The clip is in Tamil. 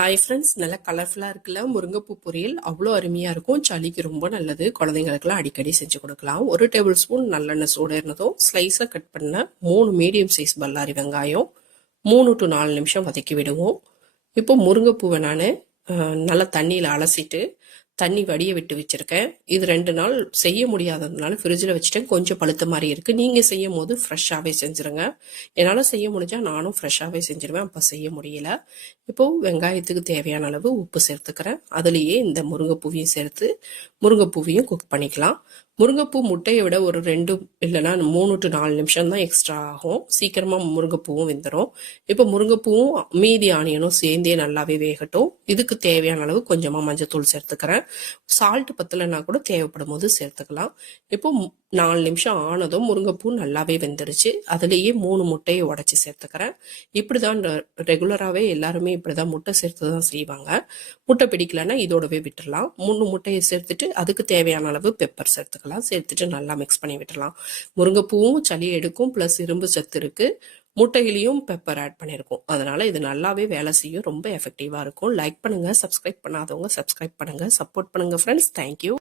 ஹாய் ஃப்ரெண்ட்ஸ், நல்லா கலர்ஃபுல்லாக இருக்குல்ல முருங்கைப்பூ பொரியல். அவ்வளோ அருமையாக இருக்கும். சளிக்கு ரொம்ப நல்லது. குழந்தைங்களுக்குலாம் அடிக்கடி செஞ்சு கொடுக்கலாம். 1 டேபிள் ஸ்பூன் நல்லெண்ணெய் சூடு இருந்ததும் ஸ்லைஸாக கட் பண்ண 3 மீடியம் சைஸ் பல்லாரி வெங்காயம் 3 to 4 நிமிஷம் வதக்கி விடுவோம். இப்போ முருங்கைப்பூவை நான் நல்லா தண்ணியில் அலசிட்டு தண்ணி வடிய விட்டு வச்சுருக்கேன். இது 2 நாள் செய்ய முடியாததுனால ஃப்ரிட்ஜில் வச்சுட்டேன். கொஞ்சம் பழுத்த மாதிரி இருக்குது. நீங்கள் செய்யும் போது ஃப்ரெஷ்ஷாகவே செஞ்சுருங்க. என்னால் செய்ய முடிஞ்சால் நானும் ஃப்ரெஷ்ஷாகவே செஞ்சுருவேன். அப்போ செய்ய முடியல. இப்போது வெங்காயத்துக்கு தேவையான அளவு உப்பு சேர்த்துக்கிறேன். அதுலேயே இந்த முருங்கைப்பூவையும் சேர்த்து முருங்கைப்பூவையும் குக் பண்ணிக்கலாம். முருங்கைப்பூ முட்டையை விட ஒரு 2 இல்லைனா 3 to 4 நிமிஷம் தான் எக்ஸ்ட்ரா ஆகும். சீக்கிரமாக முருங்கைப்பூவும் வெந்துடும். இப்போ முருங்கைப்பூவும் மீதி ஆனியனும் சேர்ந்தே நல்லாவே வேகட்டும். இதுக்கு தேவையான அளவு கொஞ்சமாக மஞ்சத்தூள் சேர்த்துக்கிறேன். சால்ட் பத்தலைன்னா கூட தேவைப்படும் போது சேர்த்துக்கலாம். இப்போ 4 நிமிஷம் ஆனதும் முருங்கைப்பூ நல்லாவே வெந்துருச்சு. அதுலேயே 3 முட்டையை உடச்சி சேர்த்துக்கிறேன். இப்படி தான் ரெகுலராகவே எல்லாருமே இப்படி தான் முட்டை சேர்த்து தான் செய்வாங்க. முட்டை பிடிக்கலன்னா இதோடவே விட்டுடலாம். 3 முட்டையை சேர்த்துட்டு அதுக்கு தேவையான அளவு பெப்பர் சேர்த்துக்கலாம். சேர்த்துட்டு நல்லா மிக்ஸ் பண்ணி விட்டுடலாம். முருங்கைப்பூவும் சளி எடுக்கும், ப்ளஸ் இரும்பு சத்து இருக்குது. முட்டையிலையும் பெப்பர் ஆட் பண்ணியிருக்கோம். அதனால இது நல்லாவே வேலை செய்யும். ரொம்ப எஃபெக்டிவாக இருக்கும். லைக் பண்ணுங்கள். சப்ஸ்கிரைப் பண்ணாதவங்க சப்ஸ்கிரைப் பண்ணுங்கள். சப்போர்ட் பண்ணுங்கள் ஃப்ரெண்ட்ஸ். தேங்க்யூ.